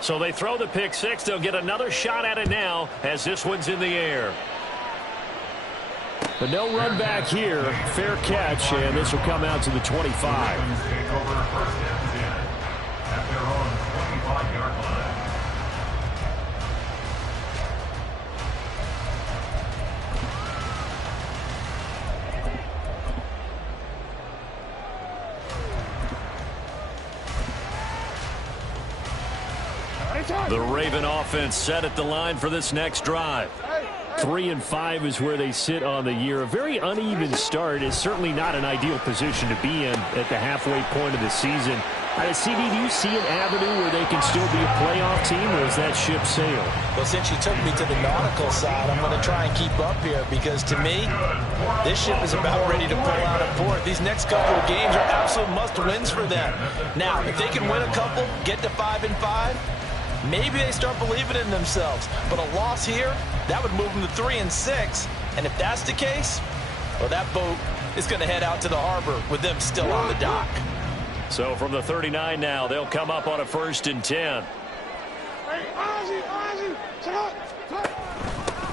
So they throw the pick six. They'll get another shot at it now as this one's in the air. But no run back here. Fair catch, and this will come out to the 25. The Raven offense set at the line for this next drive. 3-5 is where they sit on the year. A very uneven start is certainly not an ideal position to be in at the halfway point of the season. CD, do you see an avenue where they can still be a playoff team, or is that ship sailed? Well, since you took me to the nautical side, I'm going to try and keep up here because, to me, this ship is about ready to pull out of port. These next couple of games are absolute must-wins for them. Now, if they can win a couple, get to 5-5, maybe they start believing in themselves. But a loss here, that would move them to 3-6. And if that's the case, well, that boat is going to head out to the harbor with them still on the dock. So from the 39 now, they'll come up on a 1st and 10.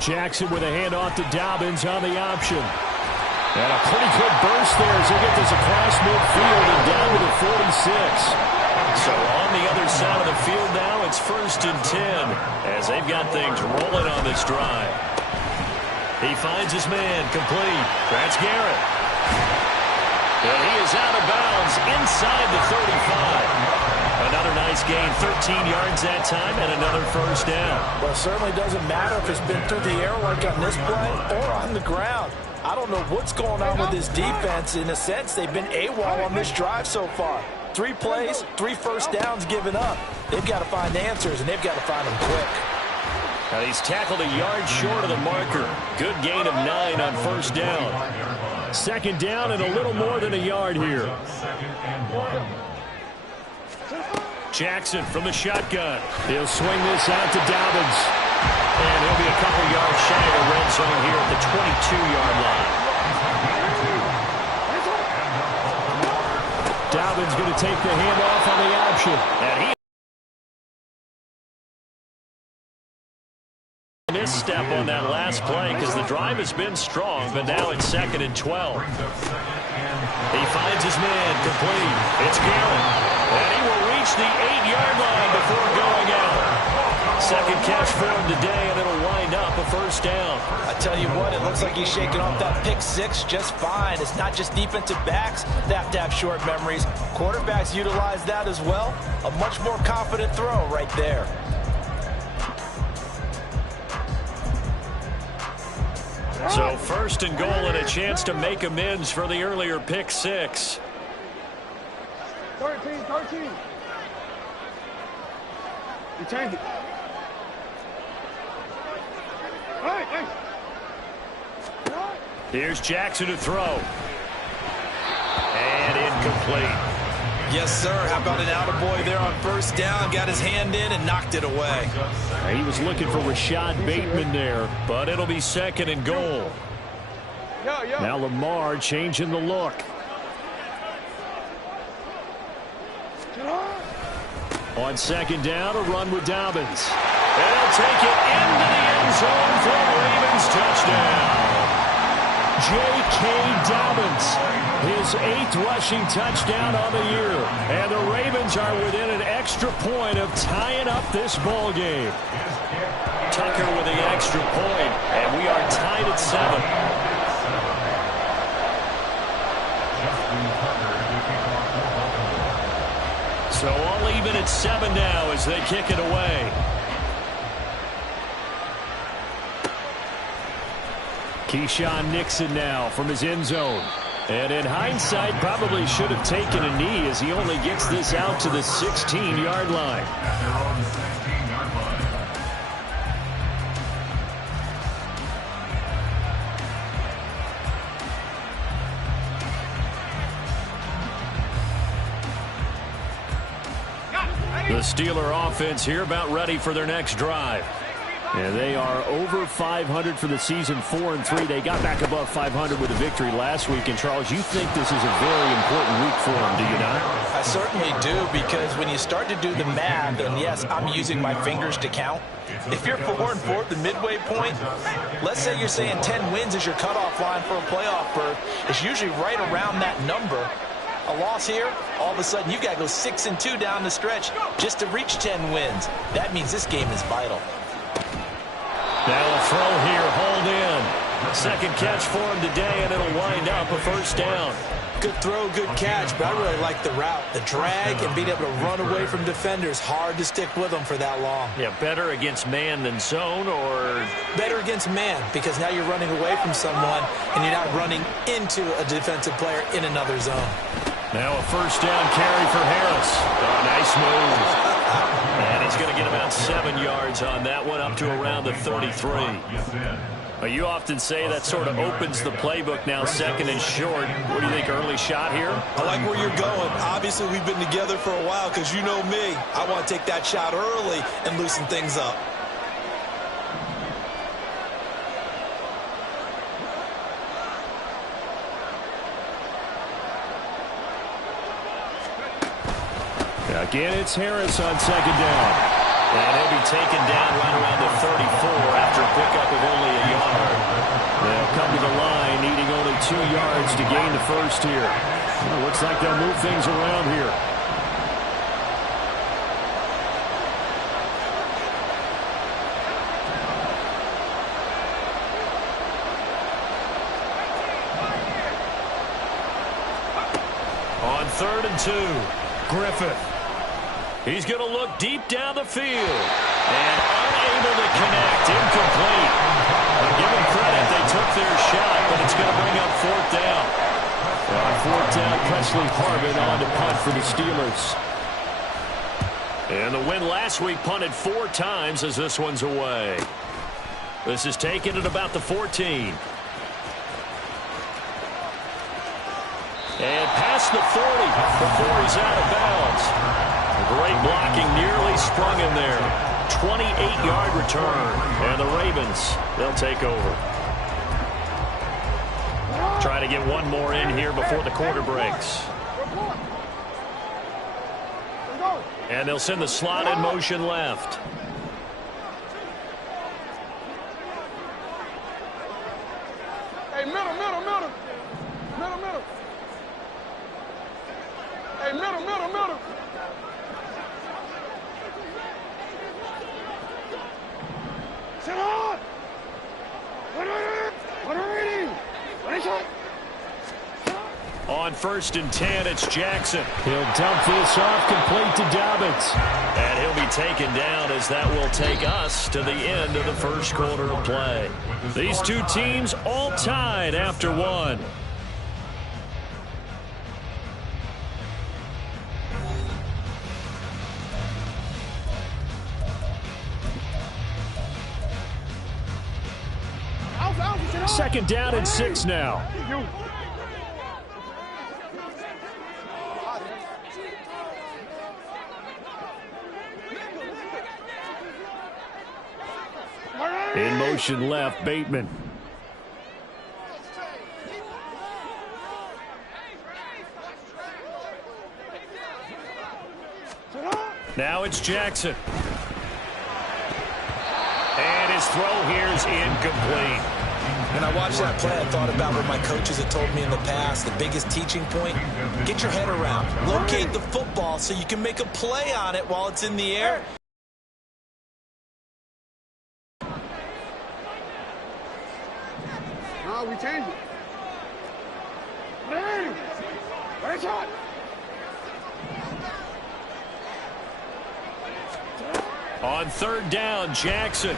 Jackson with a handoff to Dobbins on the option. And a pretty good burst there as they get this across midfield and down to the 46. So on the other side of the field now, it's 1st and 10 as they've got things rolling on this drive. He finds his man complete. That's Garrett. And he is out of bounds inside the 35. Another nice gain, 13 yards that time, and another 1st down. Well, it certainly doesn't matter if it's been through the air like on this play or on the ground. I don't know what's going on with this defense. In a sense, they've been AWOL on this drive so far. 3 plays, 3 1st downs given up. They've got to find answers, and they've got to find them quick. Now he's tackled a yard short of the marker. Good gain of 9 on 1st down. 2nd down and a little more than a yard here. Jackson from the shotgun. He'll swing this out to Dobbins. And he'll be a couple yards shy of the red zone here at the 22-yard line. Dobbins going to take the handoff on the option. And he misstep on that last play because the drive has been strong, but now it's 2nd and 12. He finds his man complete. It's Garrett. And he will reach the 8-yard line before going out. 2nd catch for him today, and it'll wind up a 1st down. I tell you what, it looks like he's shaking off that pick six just fine. It's not just defensive backs that have to have short memories. Quarterbacks utilize that as well. A much more confident throw right there. So 1st and goal and a chance to make amends for the earlier pick six. 13. You change it. Hey. Here's Jackson to throw. And incomplete. Yes, sir. How about an attaboy there on 1st down? Got his hand in and knocked it away. He was looking for Rashad Bateman there, but it'll be 2nd and goal. Now Lamar changing the look. On 2nd down, a run with Dobbins. And he'll take it into the end zone for a Ravens touchdown. J.K. Dobbins, his 8th rushing touchdown on the year. And the Ravens are within an extra point of tying up this ball game. Tucker with the extra point, and we are tied at 7. So all even at 7 now as they kick it away. Keyshawn Nixon now from his end zone. And in hindsight, probably should have taken a knee as he only gets this out to the 16-yard line. The Steeler offense here about ready for their next drive. And they are over 500 for the season, 4-3. They got back above 500 with a victory last week. And, Charles, you think this is a very important week for them, do you not? I certainly do, because when you start to do the math, and yes, I'm using my fingers to count. If you're 4-4 at the midway point, let's say you're saying 10 wins is your cutoff line for a playoff berth. It's usually right around that number. A loss here, all of a sudden you got to go 6-2 down the stretch just to reach 10 wins. That means this game is vital. Now a throw here, hold in. Second catch for him today, and it'll wind up a first down. Good throw, good catch, but I really like the route. The drag and being able to run away from defenders, hard to stick with them for that long. Yeah, better against man than zone, or? Better against man, because now you're running away from someone, and you're not running into a defensive player in another zone. Now a first down carry for Harris. Oh, nice move. And he's going to get about 7 yards on that one, up to around the 33. Well, you often say that sort of opens the playbook now, second and short. What do you think, early shot here? I like where you're going. Obviously, we've been together for a while, because you know me. I want to take that shot early and loosen things up. Again, it's Harris on second down. And he'll be taken down right around the 34 after a pickup of only a yard. They'll come to the line, needing only 2 yards to gain the first here. Well, looks like they'll move things around here. On 3rd and 2, Griffith. He's going to look deep down the field. And unable to connect. Incomplete. But give them credit. They took their shot, but it's going to bring up 4th down. On 4th down, Presley Harvin on to punt for the Steelers. And the win last week punted 4 times as this one's away. This is taken at about the 14. And past the 40 before he's out of bounds. Great blocking, nearly sprung him there. 28-yard return. And the Ravens, they'll take over. Try to get one more in here before the quarter breaks. And they'll send the slot in motion left. Hey, middle. Hey, middle. Sit on! What are reading? On 1st and 10, it's Jackson. He'll dump this off complete to Dobbins. And he'll be taken down as that will take us to the end of the first quarter of play. These two teams all tied after one. Second down and 6 now. In motion left, Bateman. Now it's Jackson. And his throw here is incomplete. When I watched that play, I thought about what my coaches had told me in the past. The biggest teaching point, get your head around. Locate the football so you can make a play on it while it's in the air. No, we change it. Hey! Right shot! On 3rd down, Jackson.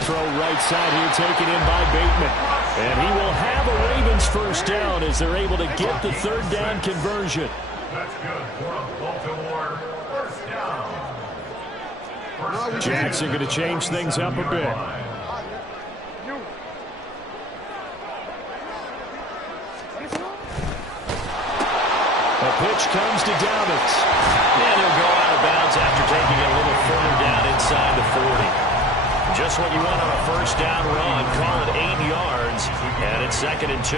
Throw right side here taken in by Bateman. And he will have a Ravens first down as they're able to get the 3rd down conversion. That's good for Baltimore. First down. Jackson going to change things up a bit. A pitch comes to Dobbins. And he'll go out of bounds after taking it a little further down inside the 40. just what you want on a first down run. Call it 8 yards, and it's 2nd and 2.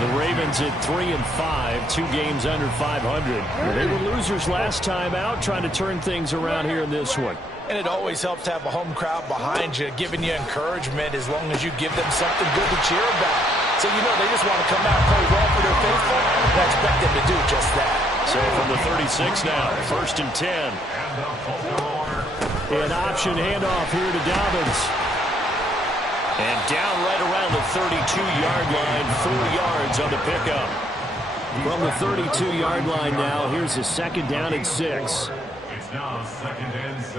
The Ravens at 3-5, 2 games under 500. They were losers last time out, trying to turn things around here in this one. And it always helps to have a home crowd behind you, giving you encouragement as long as you give them something good to cheer about. So you know they just want to come out and play well for their faithful, and I expect them to do just that. So from the 36 now, 1st and 10. An option handoff here to Dobbins. And down right around the 32-yard line, 4 yards on the pickup. From the 32-yard line now, here's a 2nd down and 6. It's now 2nd and 6.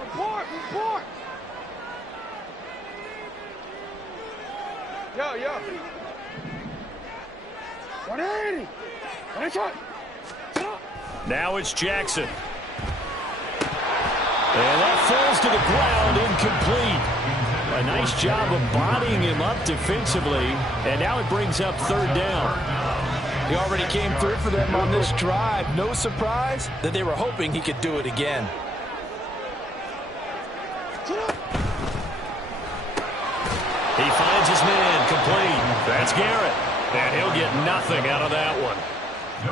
Report! Report! Yo! 180! Headshot! Now it's Jackson. And that falls to the ground, incomplete. A nice job of bodying him up defensively, and now it brings up 3rd down. He already came through for them on this drive. No surprise that they were hoping he could do it again. He finds his man, complete. That's Garrett, and he'll get nothing out of that one.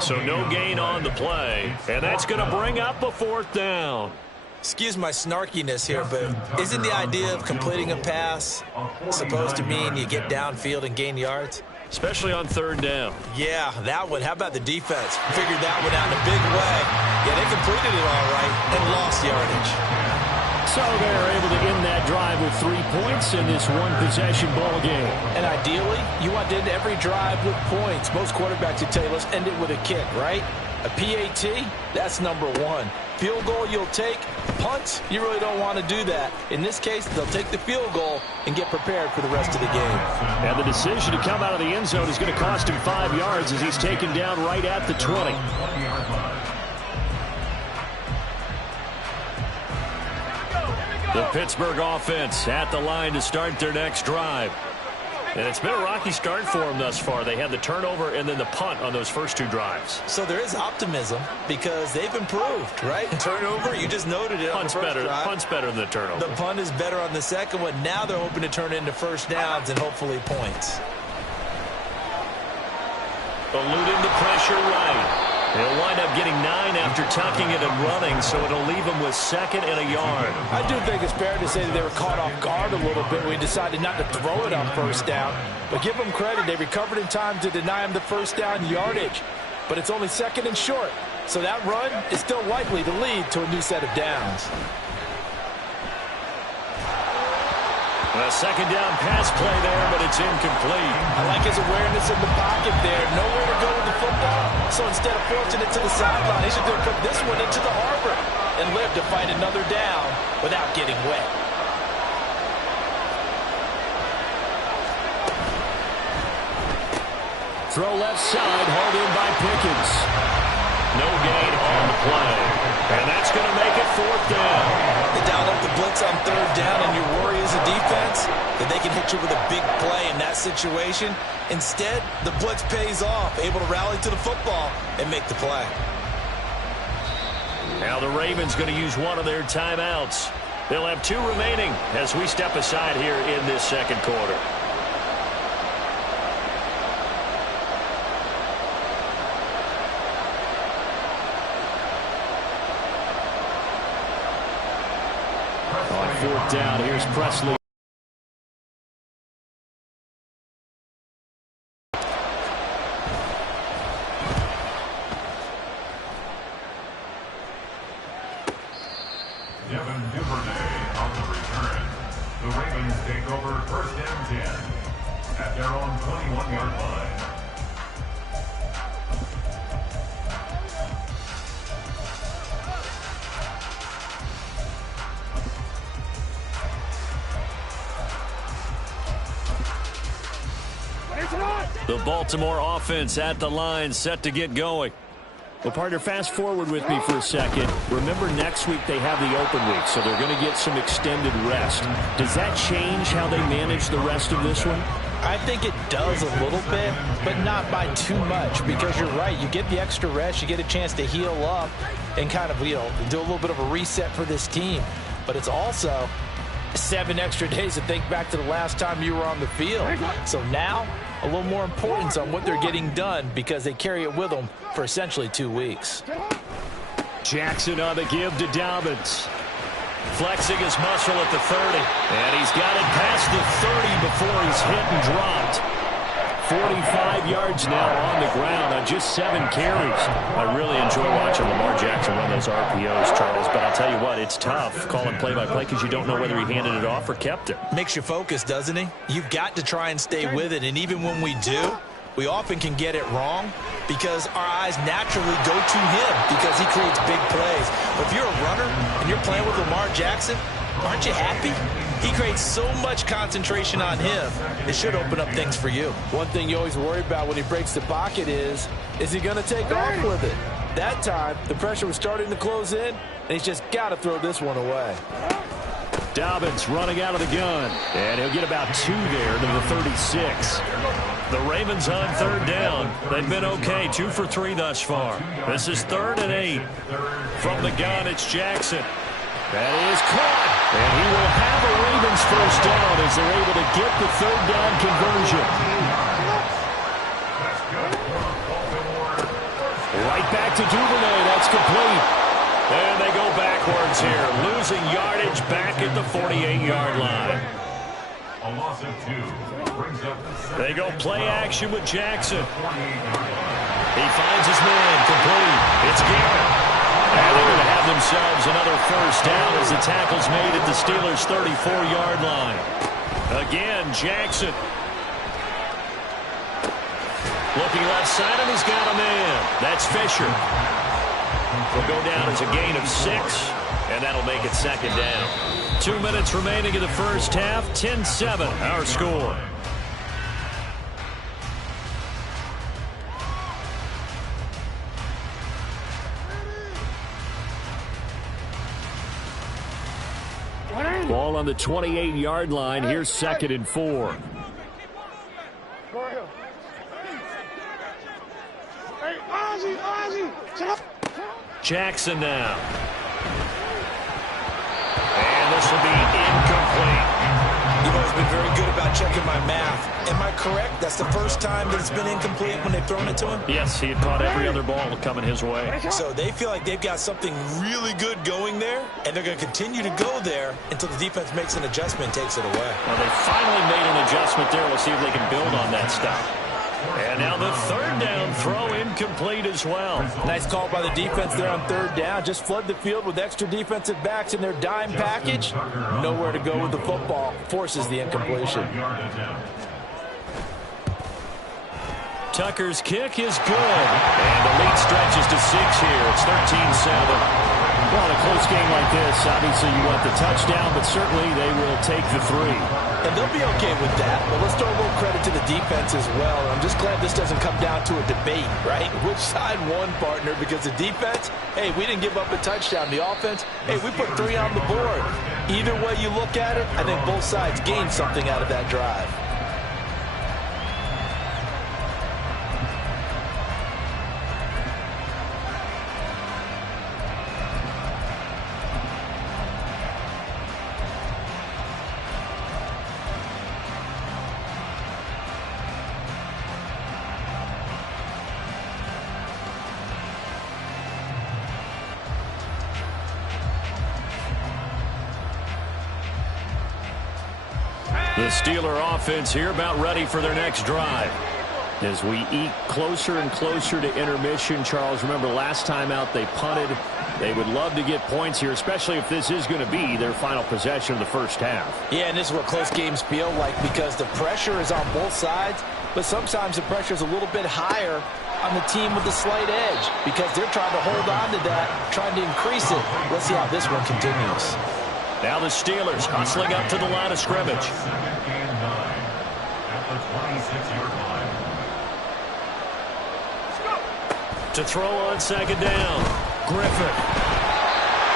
So no gain on the play, and that's going to bring up a 4th down. Excuse my snarkiness here, but isn't the idea of completing a pass supposed to mean you get downfield and gain yards? Especially on 3rd down. Yeah, that one. How about the defense? Figured that one out in a big way. Yeah, they completed it all right and lost yardage. So they're able to end that drive with 3 points in this one-possession ball game. And ideally, you want to end every drive with points. Most quarterbacks would tell you, let's end it with a kick, right? A PAT, that's number 1. Field goal you'll take. Punts, you really don't want to do that. In this case, they'll take the field goal and get prepared for the rest of the game. And the decision to come out of the end zone is going to cost him 5 yards as he's taken down right at the 20. The Pittsburgh offense at the line to start their next drive. And it's been a rocky start for them thus far. They had the turnover and then the punt on those first 2 drives. So there is optimism because they've improved, right? Turnover, you just noted it. Punt's better. Punt's better than the turnover. The punt is better on the second one. Now they're hoping to turn it into first downs and hopefully points. Eluding the pressure right. He'll wind up getting 9 after tucking it and running, so it'll leave him with 2nd and a yard. I do think it's fair to say that they were caught off guard a little bit when he decided not to throw it on first down. But give them credit. They recovered in time to deny him the first down yardage. But it's only 2nd and short. So that run is still likely to lead to a new set of downs. A 2nd down pass play there, but it's incomplete. I like his awareness in the pocket there. Nowhere to go with the football. So instead of forcing it to the sideline, he should put this one into the harbor and live to fight another down without getting wet. Throw left side, hauled in by Pickens. No gain on the play. And that's going to make it 4th down. They dialed up the blitz on 3rd down, and your worry as a defense that they can hit you with a big play in that situation. Instead, the blitz pays off, able to rally to the football and make the play. Now the Ravens going to use one of their timeouts. They'll have 2 remaining as we step aside here in this 2nd quarter. On 4th down, here's Presley. Devin Duvernay on the return. The Ravens take over 1st and 10 at their own 21-yard line. The Baltimore offense at the line, set to get going. Well, partner, fast forward with me for a second. Remember, next week they have the open week, so they're going to get some extended rest. Does that change how they manage the rest of this one? I think it does a little bit, but not by too much, because you're right. You get the extra rest. You get a chance to heal up and kind of, do a little bit of a reset for this team. But it's also 7 extra days to think back to the last time you were on the field. So now, a little more importance on what they're getting done because they carry it with them for essentially 2 weeks. Jackson on the give to Dobbins. Flexing his muscle at the 30. And he's got it past the 30 before he's hit and dropped. 45 yards now on the ground on just 7 carries. I really enjoy watching Lamar Jackson run those RPOs, Charles, but I'll tell you what, it's tough calling play-by-play because you don't know whether he handed it off or kept it. Makes you focus, doesn't he? You've got to try and stay with it, and even when we do, we often can get it wrong because our eyes naturally go to him because he creates big plays. But if you're a runner and you're playing with Lamar Jackson, aren't you happy? He creates so much concentration on him. It should open up things for you. One thing you always worry about when he breaks the pocket is he going to take off with it? That time, the pressure was starting to close in, and he's just got to throw this one away. Dobbins running out of the gun, and he'll get about 2 there to the 36. The Ravens on 3rd down. They've been okay, 2 for 3 thus far. This is 3rd and 8. From the gun, it's Jackson. That is caught, and he will have a Ravens first down as they're able to get the 3rd down conversion. Right back to Duvernay. That's complete. And they go backwards here, losing yardage back at the 48-yard line. A loss of 2 brings up They go play action with Jackson. He finds his man, complete. It's Garrett. And they're going to have themselves another first down as the tackle's made at the Steelers' 34-yard line. Again, Jackson. Looking left side, and he's got a man. That's Fisher. Will go down as a gain of 6, and that'll make it 2nd down. 2 minutes remaining in the first half. 10-7, our score. Ball on the 28-yard line. Here's 2nd and 4. Hey, Ozzie, shut up. Jackson now. And this will be incomplete. You've always been very good about checking my math. Am I correct? That's the first time that it's been incomplete when they've thrown it to him? Yes, he had caught every other ball coming his way. So they feel like they've got something really good going there, and they're going to continue to go there until the defense makes an adjustment and takes it away. Well, they finally made an adjustment there. We'll see if they can build on that stuff. And now the 3rd down throw incomplete as well. Nice call by the defense there on 3rd down. Just flood the field with extra defensive backs in their dime package. Nowhere to go with the football. Forces the incompletion. Tucker's kick is good. And the lead stretches to 6 here. It's 13-7. Well, in a close game like this, obviously you want the touchdown, but certainly they will take the 3. And they'll be okay with that, but let's throw a little credit to the defense as well. I'm just glad this doesn't come down to a debate, right? Which side won, partner? Because the defense, hey, we didn't give up a touchdown. The offense, hey, we put 3 on the board. Either way you look at it, I think both sides gained something out of that drive. The Steeler offense here about ready for their next drive. As we eke closer and closer to intermission, Charles, remember last time out they punted. They would love to get points here, especially if this is going to be their final possession of the first half. Yeah, and this is what close games feel like because the pressure is on both sides, but sometimes the pressure is a little bit higher on the team with the slight edge because they're trying to hold on to that, trying to increase it. Let's see how this one continues. Now the Steelers hustling up to the line of scrimmage. To throw on 2nd down. Griffin.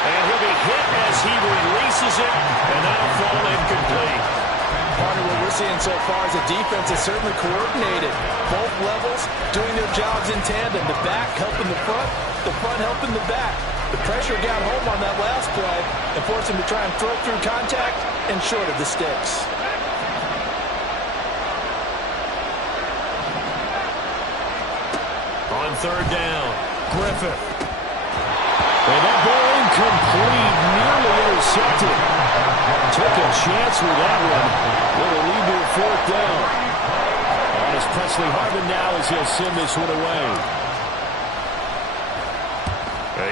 And he'll be hit as he releases it, and that'll fall incomplete. Partner, what we're seeing so far is the defense is certainly coordinated. Both levels doing their jobs in tandem. The back helping the front helping the back. The pressure got home on that last play, and force him to try and throw through contact and short of the sticks. On third down, Griffith. And that ball incomplete, nearly intercepted. Took a chance with that one. It'll lead to a fourth down. And it's Presley Harvin now as he'll send this one away.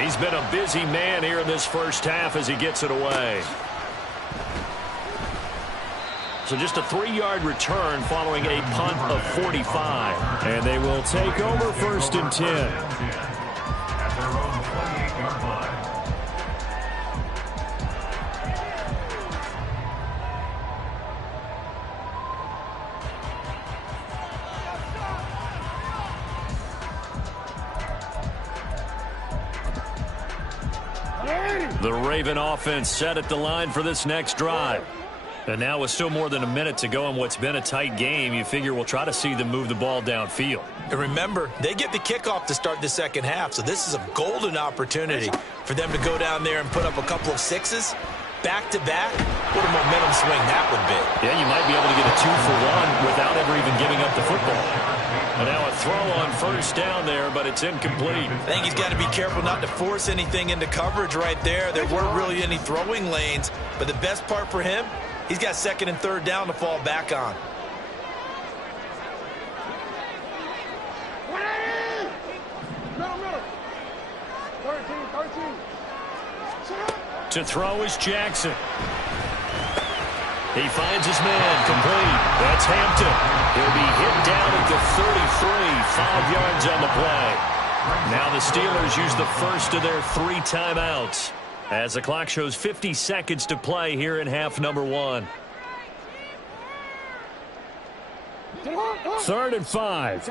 He's been a busy man here in this first half as he gets it away. So just a 3-yard return following a punt of 45. And they will take over first and 10. At their own 28-yard line. The Raven offense set at the line for this next drive. And now with still more than a minute to go in what's been a tight game, you figure we'll try to see them move the ball downfield. And remember, they get the kickoff to start the second half, so this is a golden opportunity for them to go down there and put up a couple of sixes back-to-back. What a momentum swing that would be. Yeah, you might be able to get a 2-for-1 without ever even giving up the football. And now a throw on first down there, but it's incomplete. I think he's got to be careful not to force anything into coverage right there. There weren't really any throwing lanes, but the best part for him, he's got second and third down to fall back on. Middle. 13. To throw is Jackson. He finds his man, complete. That's Hampton. He'll be hit down at the 33, 5 yards on the play. Now the Steelers use the first of their 3 timeouts as the clock shows 50 seconds to play here in half number 1. 3rd and 5.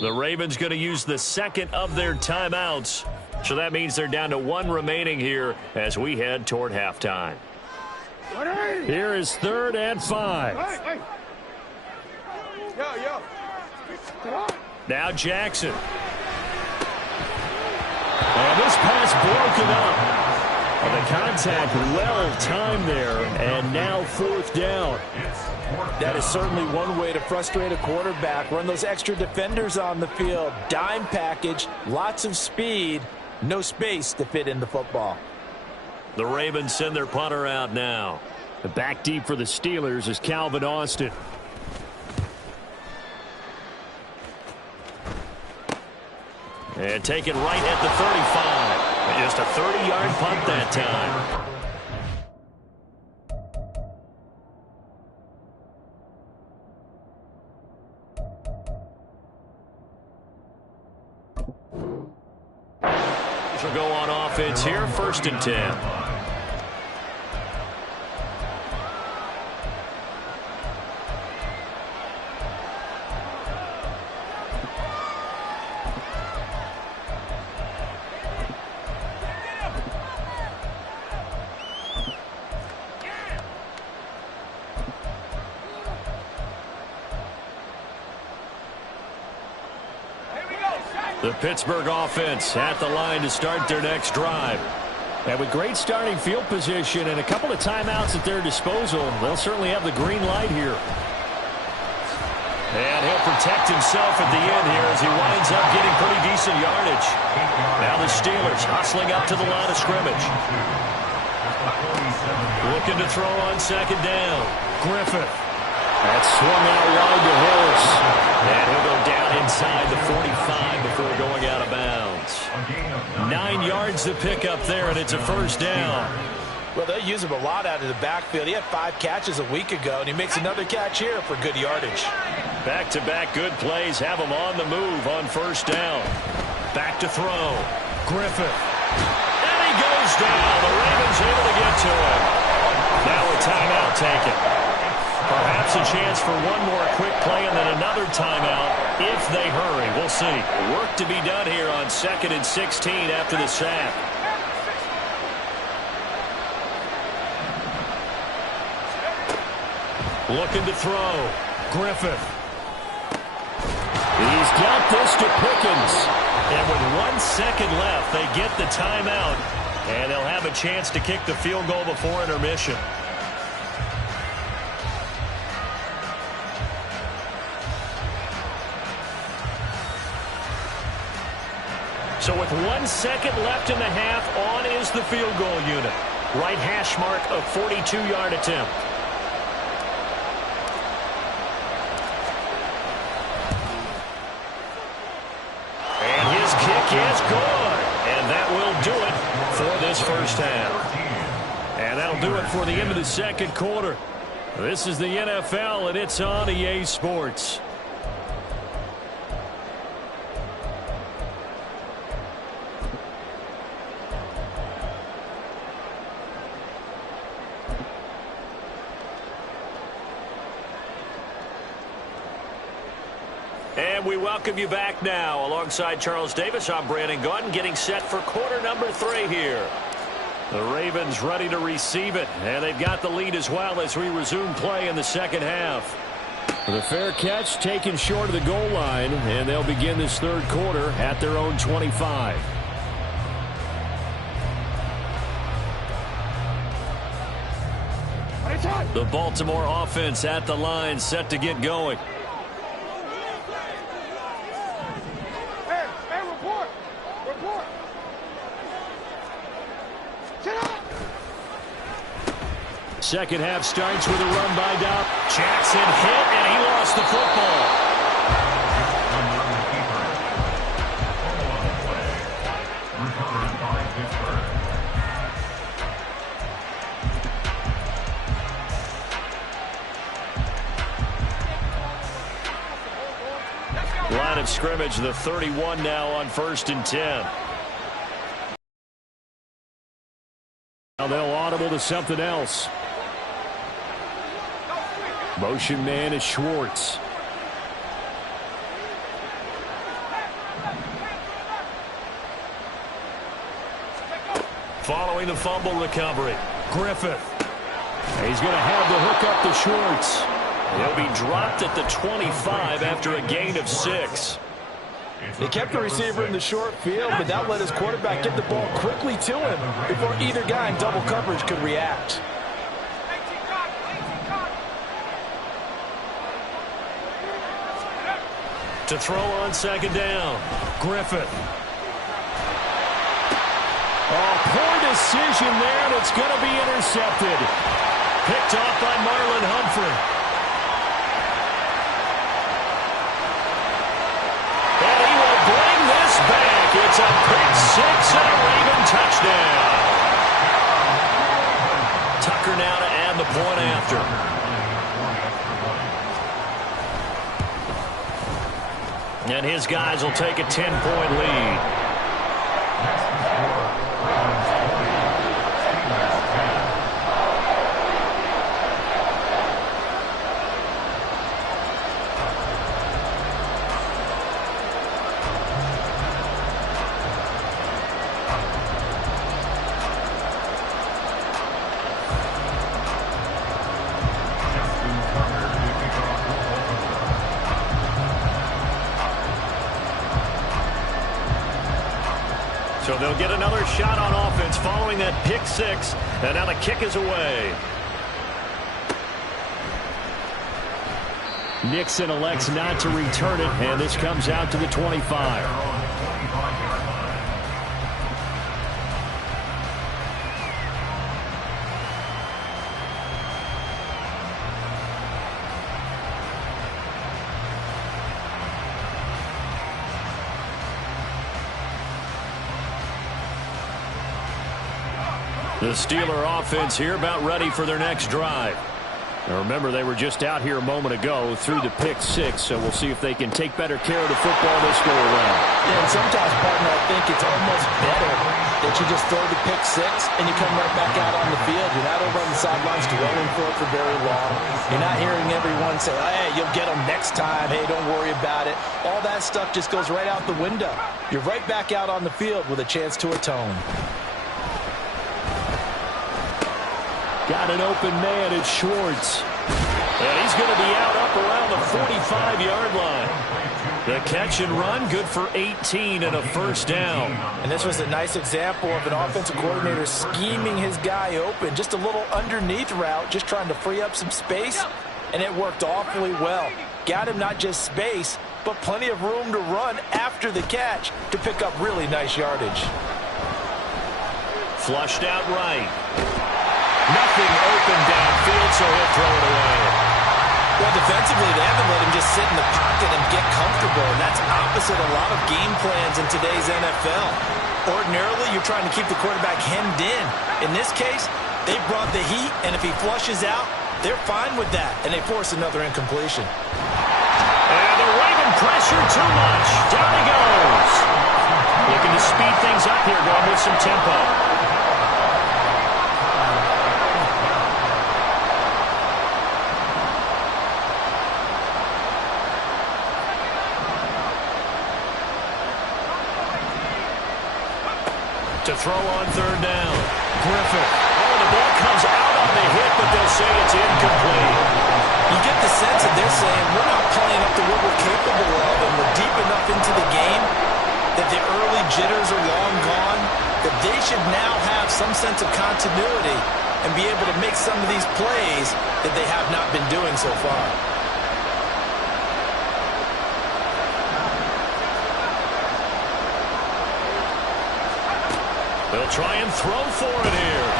The Ravens going to use the second of their timeouts. So that means they're down to 1 remaining here as we head toward halftime. Here is 3rd and 5. Now Jackson. And this pass broken up. And the contact well timed there, and now 4th down. That is certainly one way to frustrate a quarterback. Run those extra defenders on the field. Dime package, lots of speed, no space to fit in the football. The Ravens send their punter out now. The back deep for the Steelers is Calvin Austin. And taken right at the 35. Just a 30-yard punt that time. She'll go on offense here, 1st and 10. The Pittsburgh offense at the line to start their next drive. And with great starting field position and a couple of timeouts at their disposal, they'll certainly have the green light here. And he'll protect himself at the end here as he winds up getting pretty decent yardage. Now the Steelers hustling up to the line of scrimmage. Looking to throw on 2nd down. Griffith. That's swung out wide to Harris. And he'll go down inside the 45 before going out of bounds. 9 yards to pick up there, and it's a 1st down. Well, they use him a lot out of the backfield. He had 5 catches a week ago, and he makes another catch here for good yardage. Back-to-back good plays have him on the move on 1st down. Back to throw. Griffith. And he goes down. The Ravens able to get to him. Now a timeout taken. Perhaps a chance for one more quick play and then another timeout if they hurry. We'll see. Work to be done here on 2nd and 16 after the sack. Looking to throw. Griffith. He's got this to Pickens. And with 1 second left, they get the timeout. And they'll have a chance to kick the field goal before intermission. So with 1 second left in the half, on is the field goal unit. Right hash mark, a 42-yard attempt. And his kick is good. And that will do it for this first half. And that'll do it for the end of the second quarter. This is the NFL, and it's on EA Sports. And we welcome you back now. Alongside Charles Davis, I'm Brandon Gaudin, getting set for quarter number 3 here. The Ravens ready to receive it, and they've got the lead as well as we resume play in the second half. The fair catch taken short of the goal line, and they'll begin this third quarter at their own 25. The Baltimore offense at the line, set to get going. Second half starts with a run by Dobb. Jackson hit, and he lost the football. Line of scrimmage, the 31 now on 1st and 10. Now they'll audible to something else. Motion man is Schwartz. Following the fumble recovery, Griffith. He's going to have the hook up to Schwartz. He'll be dropped at the 25 after a gain of 6. They kept the receiver in the short field, but that let his quarterback get the ball quickly to him before either guy in double coverage could react. To throw on second down, Griffith. Oh, poor decision there, and it's going to be intercepted. Picked off by Marlon Humphrey. And he will bring this back. It's a pick 6 and a Raven touchdown. Tucker now to add the point after. And his guys will take a 10-point lead. So they'll get another shot on offense following that pick 6. And now the kick is away. Nixon elects not to return it, and this comes out to the 25. The Steeler offense here about ready for their next drive. Now remember, they were just out here a moment ago through the pick 6, so we'll see if they can take better care of the football this go around. Yeah, and sometimes, partner, I think it's almost better that you just throw the pick 6 and you come right back out on the field. You're not over on the sidelines dwelling for it for very long. You're not hearing everyone say, hey, you'll get them next time. Hey, don't worry about it. All that stuff just goes right out the window. You're right back out on the field with a chance to atone. Got an open man at Schwartz. And he's going to be out up around the 45-yard line. The catch and run, good for 18 and a first down. And this was a nice example of an offensive coordinator scheming his guy open. Just a little underneath route, just trying to free up some space, and it worked awfully well. Got him not just space, but plenty of room to run after the catch to pick up really nice yardage. Flushed out right. Nothing open downfield, so he'll throw it away. Well, defensively, they haven't let him just sit in the pocket and get comfortable, and that's opposite a lot of game plans in today's NFL. Ordinarily, you're trying to keep the quarterback hemmed in. In this case, they brought the heat, and if he flushes out, they're fine with that, and they force another incompletion. And the Raven pressure too much. Down he goes. Looking to speed things up here, going with some tempo. To throw on third down. Griffith. Oh, the ball comes out on the hit, but they'll say it's incomplete. You get the sense that they're saying we're not playing up to what we're capable of, and we're deep enough into the game that the early jitters are long gone, that they should now have some sense of continuity and be able to make some of these plays that they have not been doing so far. They'll try and throw for it here.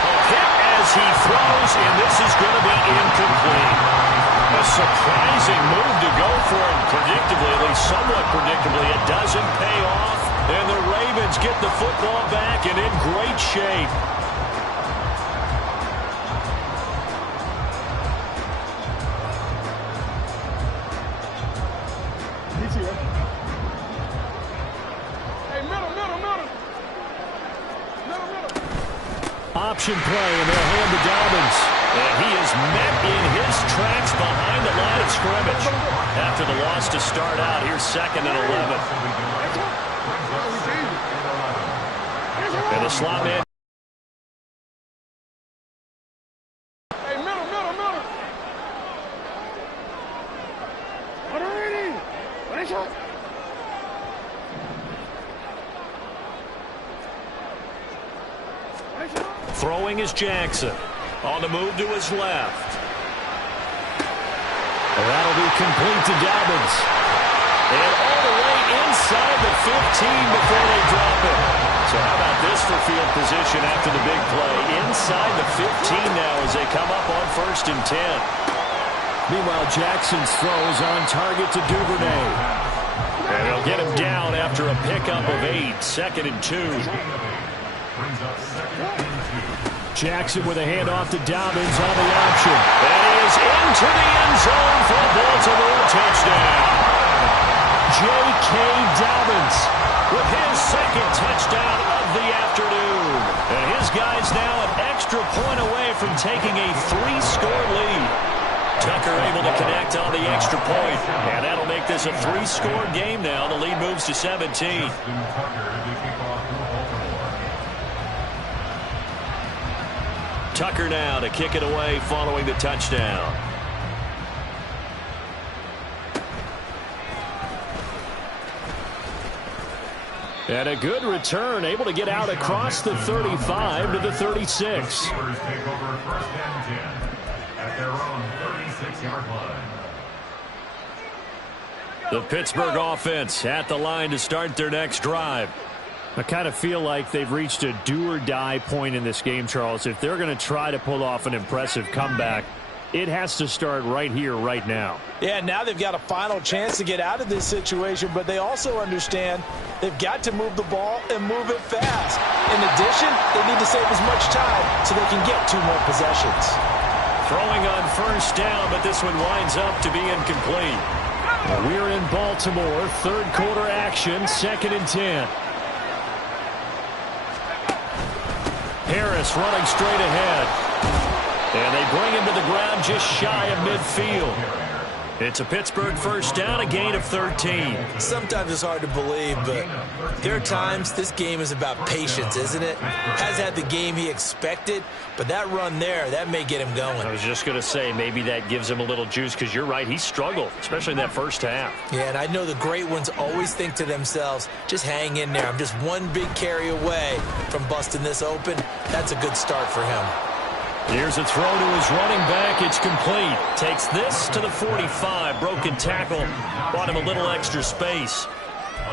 A hit as he throws, and this is going to be incomplete. A surprising move to go for it. Predictably, at least somewhat predictably, it doesn't pay off. And the Ravens get the football back and in great shape. Option play, and they'll hand to Dobbins. And he is met in his tracks behind the line of scrimmage. After the loss to start out, here's 2nd and 11. And the slot man. Hey, middle. Ready? Shot. Throwing is Jackson. On the move to his left. That'll be complete to Dobbins. And all the way inside the 15 before they drop it. So how about this for field position after the big play? Inside the 15 now as they come up on 1st and 10. Meanwhile, Jackson's throw is on target to Duvernay. And they'll get him down after a pickup of 8. 2nd and 2. Jackson with a handoff to Dobbins on the option. And he is into the end zone for a Baltimore touchdown. J.K. Dobbins with his 2nd touchdown of the afternoon. And his guy's now an extra point away from taking a 3-score lead. Tucker able to connect on the extra point. And that'll make this a 3-score game now. The lead moves to 17. Tucker now to kick it away following the touchdown. And a good return, able to get out across the 35 to the 36. Take over 1st and 10 at their own 36-yard line. The Pittsburgh offense at the line to start their next drive. I kind of feel like they've reached a do-or-die point in this game, Charles. If they're going to try to pull off an impressive comeback, it has to start right here, right now. Yeah, now they've got a final chance to get out of this situation, but they also understand they've got to move the ball and move it fast. In addition, they need to save as much time so they can get 2 more possessions. Throwing on 1st down, but this one winds up to be incomplete. We're in Baltimore, 3rd quarter action, 2nd and 10. Harris running straight ahead. And they bring him to the ground just shy of midfield. It's a Pittsburgh first down, a gain of 13. Sometimes it's hard to believe, but there are times this game is about patience, isn't it? Has had the game he expected, but that run there, that may get him going. I was just going to say, maybe that gives him a little juice, because you're right, he struggled, especially in that first half. Yeah, and I know the great ones always think to themselves, just hang in there. I'm just one big carry away from busting this open. That's a good start for him. Here's a throw to his running back. It's complete. Takes this to the 45. Broken tackle. Bought him a little extra space.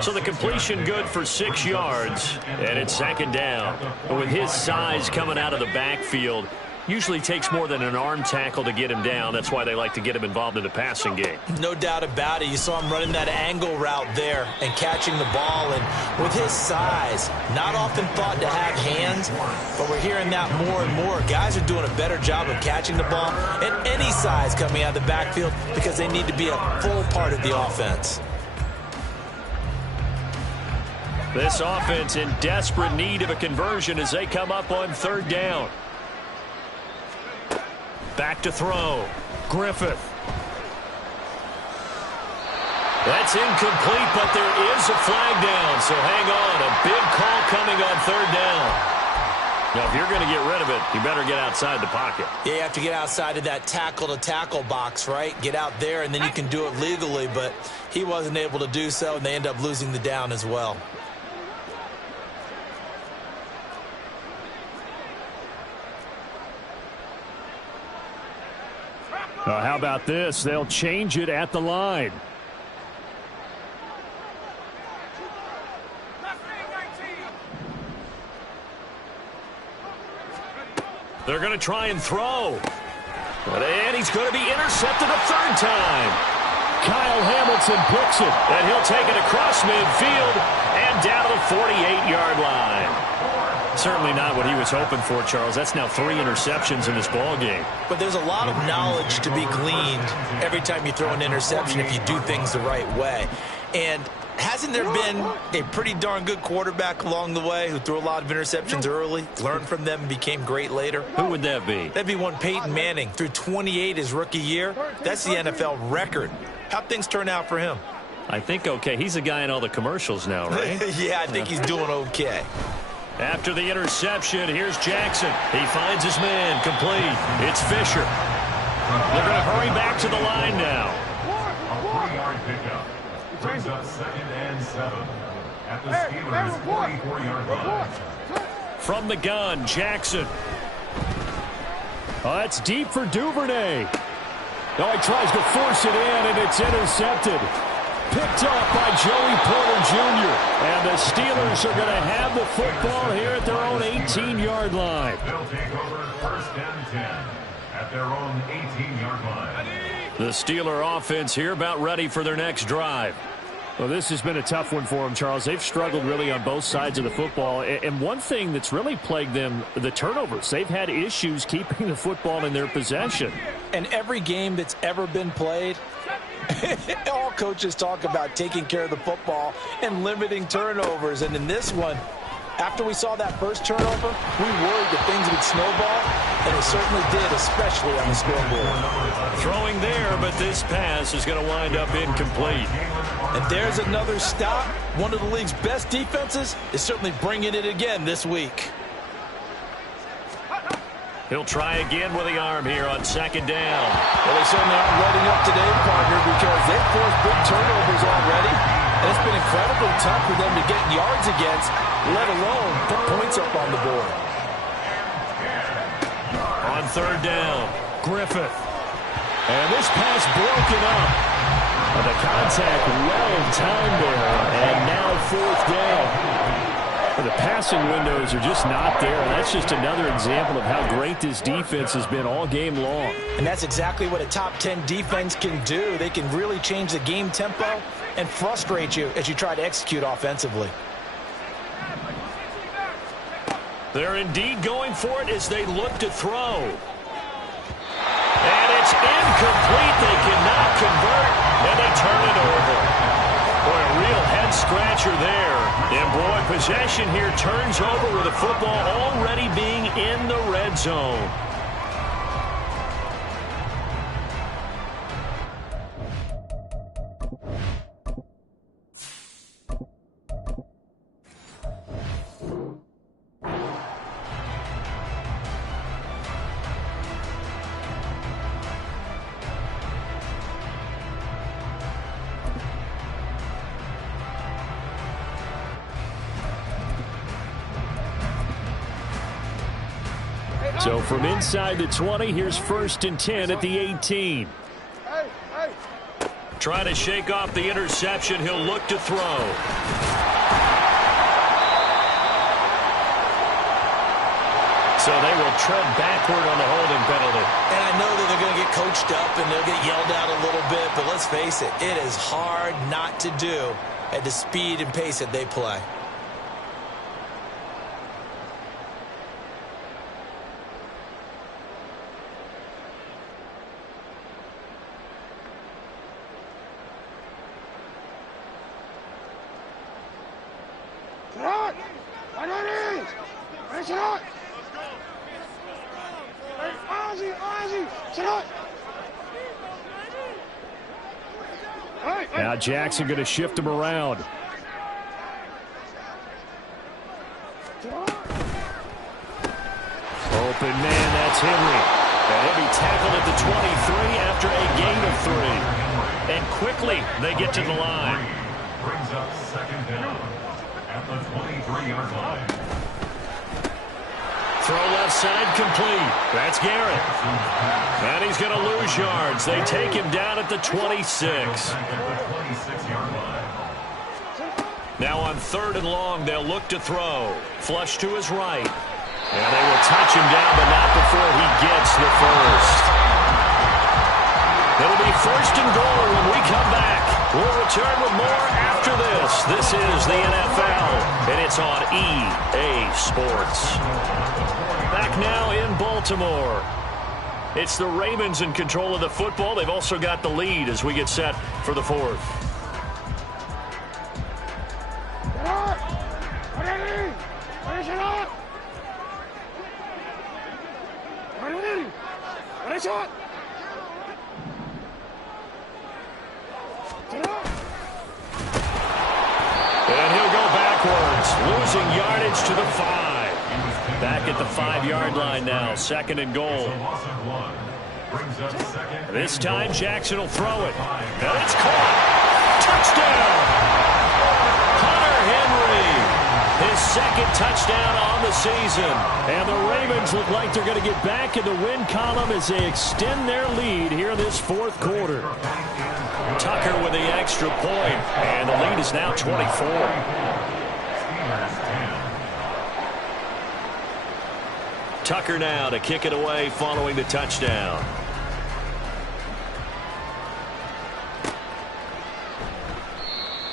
So the completion good for 6 yards. And it's second down. But with his size coming out of the backfield, usually takes more than an arm tackle to get him down. That's why they like to get him involved in the passing game. No doubt about it. You saw him running that angle route there and catching the ball. And with his size, not often thought to have hands, but we're hearing that more and more. Guys are doing a better job of catching the ball at any size coming out of the backfield because they need to be a full part of the offense. This offense in desperate need of a conversion as they come up on third down. Back to throw. Griffith. That's incomplete, but there is a flag down, so hang on. A big call coming on third down. Now, if you're going to get rid of it, you better get outside the pocket. Yeah, you have to get outside of that tackle-to-tackle box, right? Get out there, and then you can do it legally, but he wasn't able to do so, and they end up losing the down as well. How about this? They'll change it at the line. They're going to try and throw. And he's going to be intercepted a third time. Kyle Hamilton picks it. And he'll take it across midfield and down to the 48-yard line. Certainly not what he was hoping for, Charles. That's now 3 interceptions in this ball game. But there's a lot of knowledge to be gleaned every time you throw an interception if you do things the right way. And hasn't there been a pretty darn good quarterback along the way who threw a lot of interceptions early, learned from them, and became great later? Who would that be? That'd be one Peyton Manning. Threw 28 his rookie year. That's the NFL record. How'd things turn out for him? I think okay. He's a guy in all the commercials now, right? Yeah, I think he's doing okay. After the interception, here's Jackson. He finds his man, complete. It's Fisher. They're going to hurry back to the line now. A 3-yard pickup brings up 2nd and 7 at the Steelers' 44-yard line. From the gun, Jackson. Oh, that's deep for Duvernay. Oh, he tries to force it in, and it's intercepted. Picked up by Joey Porter Jr. And the Steelers are going to have the football here at their own 18-yard line. They'll take over 1st and 10 at their own 18-yard line. The Steeler offense here about ready for their next drive. Well, this has been a tough one for them, Charles. They've struggled really on both sides of the football. And one thing that's really plagued them, the turnovers. They've had issues keeping the football in their possession. And every game that's ever been played, all coaches talk about taking care of the football and limiting turnovers. And in this one, after we saw that first turnover, we worried that things would snowball, and it certainly did, especially on the scoreboard. Throwing there, but this pass is going to wind up incomplete. And there's another stop. One of the league's best defenses is certainly bringing it again this week. He'll try again with the arm here on 2nd down. Well, they certainly aren't letting up today, partner, because they've forced big turnovers already. And it's been incredibly tough for them to get yards against, let alone put points up on the board. On 3rd down, Griffith. And this pass broken up. The contact well timed there. And now 4th down. The passing windows are just not there. And that's just another example of how great this defense has been all game long. And that's exactly what a top 10 defense can do. They can really change the game tempo and frustrate you as you try to execute offensively. They're indeed going for it as they look to throw. And it's incomplete. They cannot convert, and they turn it over. Boy, a real head-scratcher there. And, boy, possession here turns over with the football already being in the red zone. So from inside the 20, here's 1st and 10 at the 18. Trying to shake off the interception. He'll look to throw. So they will tread backward on the holding penalty. And I know that they're going to get coached up and they'll get yelled at a little bit, but let's face it, it is hard not to do at the speed and pace that they play. Now Jackson going to shift him around. Open man, that's Henry. And he'll be tackled at the 23 after a gain of 3. And quickly they get to the line. Brings up 2nd down at the 23-yard line. Throw left side complete. That's Garrett. And he's going to lose yards. They take him down at the 26. Now on 3rd and long, they'll look to throw. Flush to his right. And they will touch him down, but not before he gets the first. It'll be 1st and goal when we come back. We'll return with more after this. This is the NFL, and it's on EA Sports. Back now in Baltimore. It's the Ravens in control of the football. They've also got the lead as we get set for the 4th. And he'll go backwards, losing yardage to the 5. Back at the 5-yard line now, 2nd and goal. This time Jackson will throw it. And it's caught. Touchdown! Hunter Henry. His 2nd touchdown on the season. And the Ravens look like they're going to get back in the win column as they extend their lead here in this 4th quarter. Tucker with the extra point. And the lead is now 24. Tucker now to kick it away following the touchdown.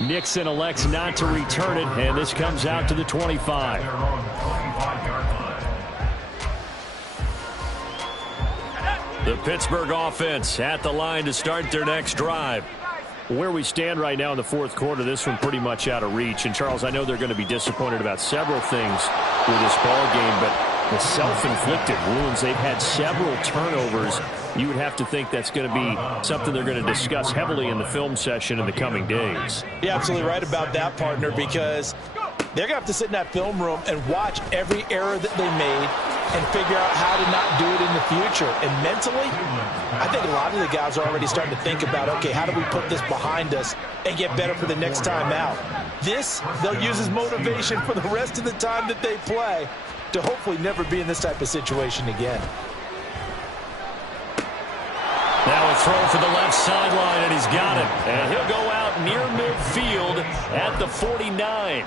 Nixon elects not to return it, and this comes out to the 25. The Pittsburgh offense at the line to start their next drive. Where we stand right now in the 4th quarter, this one pretty much out of reach. And, Charles, I know they're going to be disappointed about several things with this ball game, but the self-inflicted wounds, they've had several turnovers. You would have to think that's going to be something they're going to discuss heavily in the film session in the coming days. You're absolutely right about that, partner, because they're going to have to sit in that film room and watch every error that they made and figure out how to not do it in the future. And mentally, I think a lot of the guys are already starting to think about, okay, how do we put this behind us and get better for the next time out? This, they'll use as motivation for the rest of the time that they play to hopefully never be in this type of situation again. Now a throw for the left sideline, and he's got it. And he'll go out near midfield at the 49.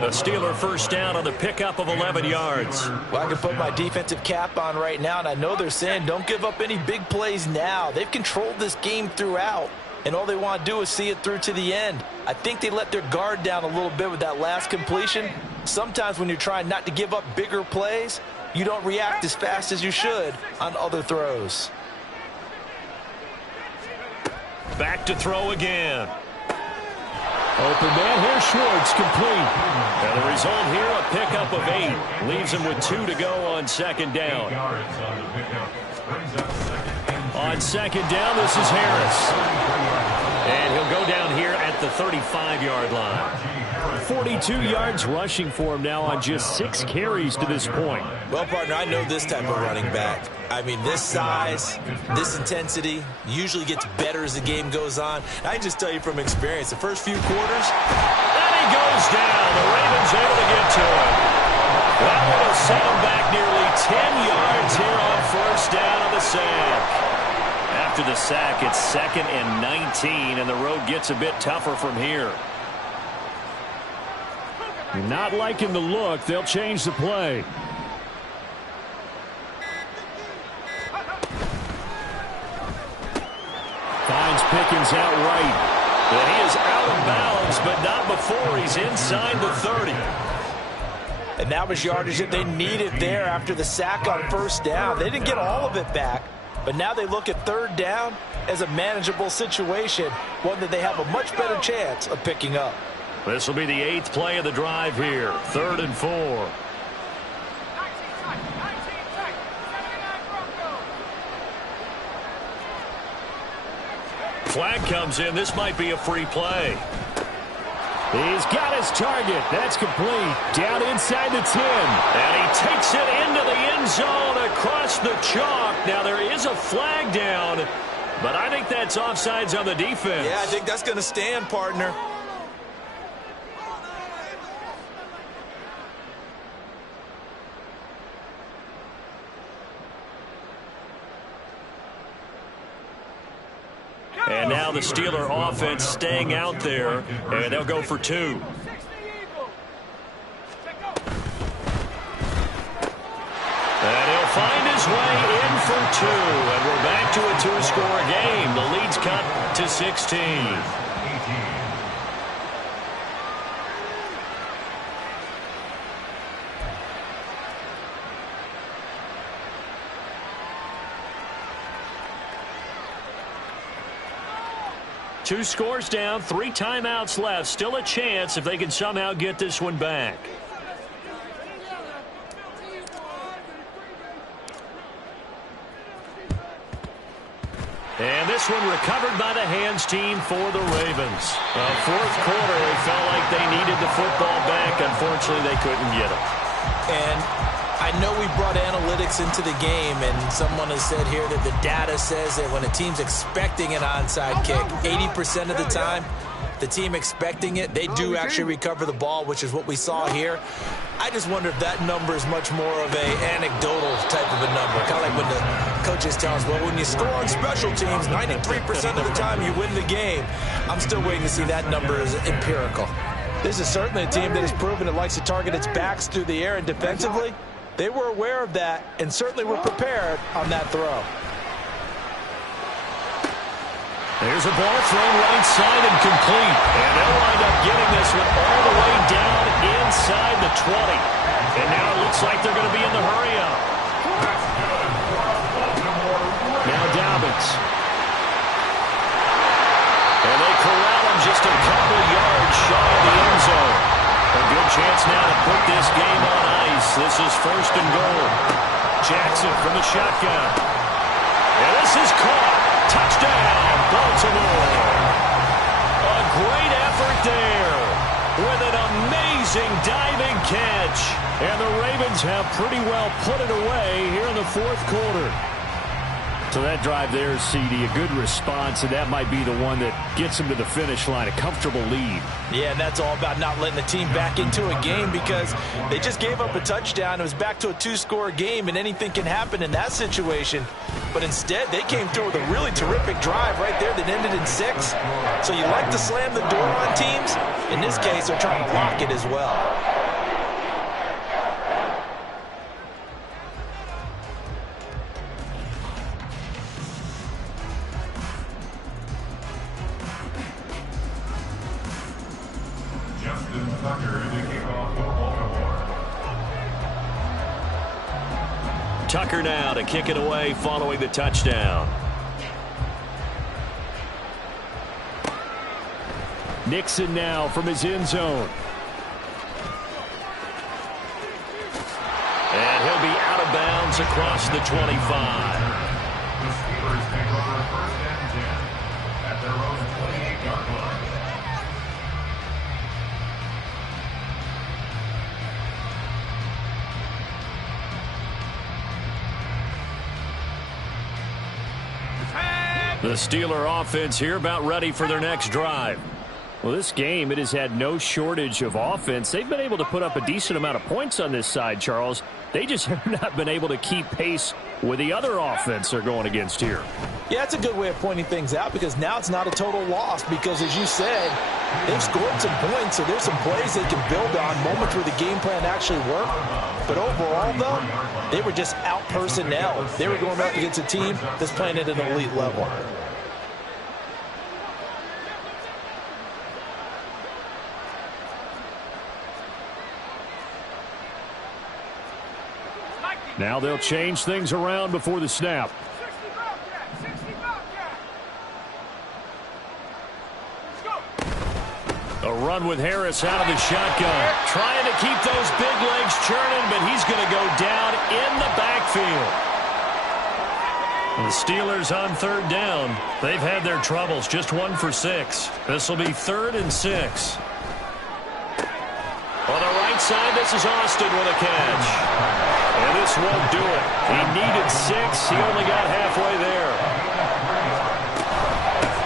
The Steeler first down on the pickup of 11 yards. Well, I can put my defensive cap on right now, and I know they're saying don't give up any big plays now. They've controlled this game throughout, and all they want to do is see it through to the end. I think they let their guard down a little bit with that last completion. Sometimes when you're trying not to give up bigger plays, you don't react as fast as you should on other throws. Back to throw again. Open man here, Schwartz, complete. And the result here, a pickup of 8. Leaves him with 2 to go on 2nd down. On 2nd down, this is Harris. And he'll go down here at the 35-yard line. 42 yards rushing for him now on just 6 carries to this point. Well, partner, I know this type of running back. I mean, this size, this intensity usually gets better as the game goes on. I can just tell you from experience, the first few quarters, and he goes down. The Ravens able to get to him. That will set him back nearly 10 yards here on first down on the sack. After the sack, it's 2nd and 19, and the road gets a bit tougher from here. Not liking the look. They'll change the play. Finds Pickens out right. But he is out of bounds, but not before he's inside the 30. And that was yardage that they needed there after the sack on first down. They didn't get all of it back, but now they look at third down as a manageable situation, one that they have a much better chance of picking up. This will be the 8th play of the drive here. 3rd and 4. Flag comes in. This might be a free play. He's got his target. That's complete. Down inside the 10. And he takes it into the end zone across the chalk. Now there is a flag down, but I think that's offsides on the defense. Yeah, I think that's going to stand, partner. And now the Steeler offense staying out there, and they'll go for 2. And he'll find his way in for 2. And we're back to a 2-score game. The lead's cut to 16. Two scores down, 3 timeouts left. Still a chance if they can somehow get this one back. And this one recovered by the hands team for the Ravens. Fourth quarter, they felt like they needed the football back. Unfortunately, they couldn't get it. And I know we brought analytics into the game, and someone has said here that the data says that when a team's expecting an onside kick, 80% of the time, the team expecting it, they do actually recover the ball, which is what we saw here. I just wonder if that number is much more of a anecdotal type of a number. Kind of like when the coaches tell us, well, when you score on special teams, 93% of the time you win the game. I'm still waiting to see that number as empirical. This is certainly a team that has proven it likes to target its backs through the air, and defensively, they were aware of that and certainly were prepared on that throw. There's a ball thrown right side and complete. And they'll wind up getting this one all the way down inside the 20. And now it looks like they're going to be in the hurry-up. Now Dobbins. And they corral him just a couple yards shy of the end zone. A good chance now to put this game on ice. This is 1st and goal. Jackson from the shotgun. And this is caught. Touchdown, Baltimore. A great effort there with an amazing diving catch. And the Ravens have pretty well put it away here in the 4th quarter. So that drive there, CD, a good response, and that might be the one that gets them to the finish line, a comfortable lead. Yeah, and that's all about not letting the team back into a game because they just gave up a touchdown. It was back to a 2-score game, and anything can happen in that situation. But instead, they came through with a really terrific drive right there that ended in 6. So you like to slam the door on teams. In this case, they're trying to block it as well. Tucker now to kick it away following the touchdown. Nixon now from his end zone. And he'll be out of bounds across the 25. The Steelers take over 1st and 10 at their own 28-yard line. The Steeler offense here about ready for their next drive. Well, this game, it has had no shortage of offense. They've been able to put up a decent amount of points on this side, Charles. They just have not been able to keep pace with the other offense they're going against here. Yeah, that's a good way of pointing things out because now it's not a total loss because, as you said, they've scored some points, so there's some plays they can build on, moments where the game plan actually worked. But overall, though, they were just out-personnel. They were going up against a team that's playing at an elite level. Now they'll change things around before the snap. A run with Harris out of the shotgun. Trying to keep those big legs churning, but he's going to go down in the backfield. The Steelers on third down. They've had their troubles, just 1 for 6. This will be 3rd and 6. On the right side, this is Austin with a catch. And this won't do it. He needed 6. He only got halfway there.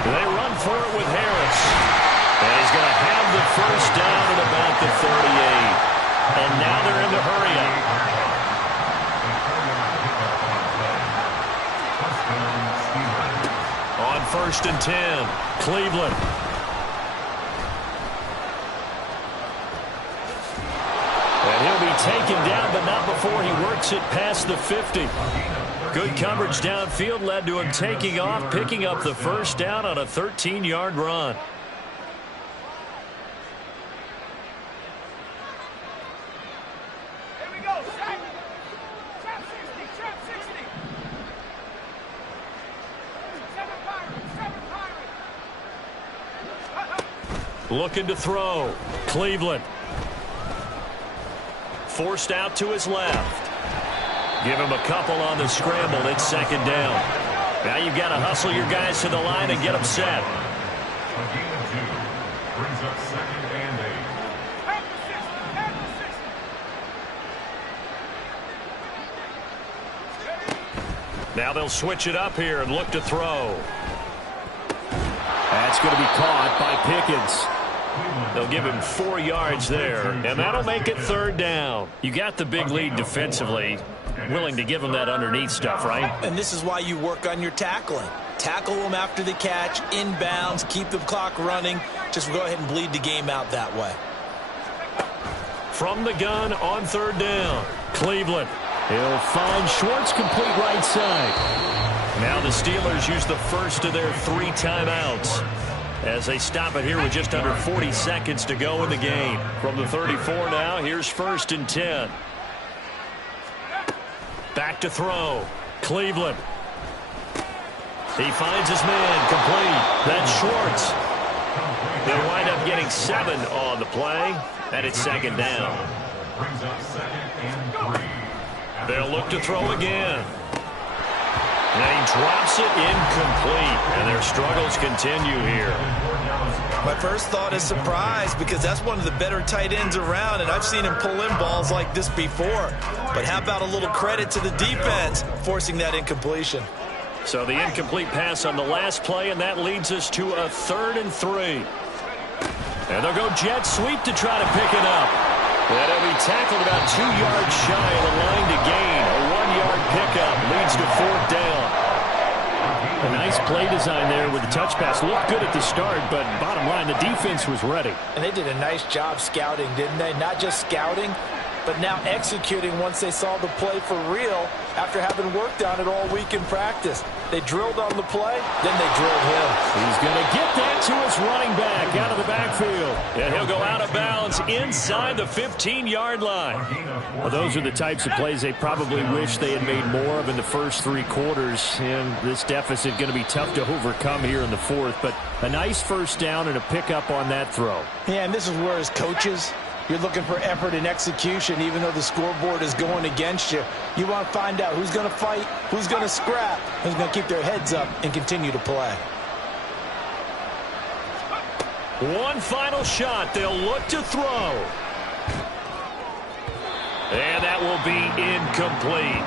They run for it with Harris. And he's going to have the first down at about the 38. And now they're in the hurry up. On 1st and 10, Cleveland. And he'll be taken down, but not before he works it past the 50. Good coverage downfield led to him taking off, picking up the first down on a 13-yard run. Looking to throw. Cleveland. Forced out to his left. Give him a couple on the scramble. It's 2nd down. Now you've got to hustle your guys to the line and get them set. A gain of 2 brings up 2nd and 8. Now they'll switch it up here and look to throw. That's going to be caught by Pickens. They'll give him 4 yards there, and that'll make it 3rd down. You got the big lead defensively. Willing to give him that underneath stuff, right? And this is why you work on your tackling. Tackle them after the catch, inbounds, keep the clock running. Just go ahead and bleed the game out that way. From the gun on 3rd down, Cleveland. He'll find Schwartz, complete right side. Now the Steelers use the first of their 3 timeouts as they stop it here with just under 40 seconds to go in the game. From the 34 now, here's 1st and 10. Back to throw. Cleveland. He finds his man complete. That's Schwartz. They'll wind up getting 7 on the play, and it's 2nd down. Brings up 2nd and 3. They'll look to throw again. And he drops it incomplete, and their struggles continue here. My first thought is surprise because that's one of the better tight ends around, and I've seen him pull in balls like this before. But how about a little credit to the defense forcing that incompletion? So the incomplete pass on the last play, and that leads us to a 3rd and 3. And they'll go jet sweep to try to pick it up. And he'll be tackled about 2 yards shy of the line to gain. A 1-yard pickup leads to 4th down. A nice play design there with the touch pass. Looked good at the start, but bottom line, the defense was ready. And they did a nice job scouting, didn't they? Not just scouting, but now executing once they saw the play for real after having worked on it all week in practice. They drilled on the play, then they drilled him. He's going to get that to his running back out of the backfield. And he'll go out of bounds inside the 15-yard line. Well, those are the types of plays they probably wish they had made more of in the first 3 quarters. And this deficit going to be tough to overcome here in the 4th. But a nice first down and a pickup on that throw. Yeah, and this is where as coaches, you're looking for effort and execution, even though the scoreboard is going against you. You want to find out who's going to fight, who's going to scrap, who's going to keep their heads up and continue to play. One final shot. They'll look to throw. And that will be incomplete.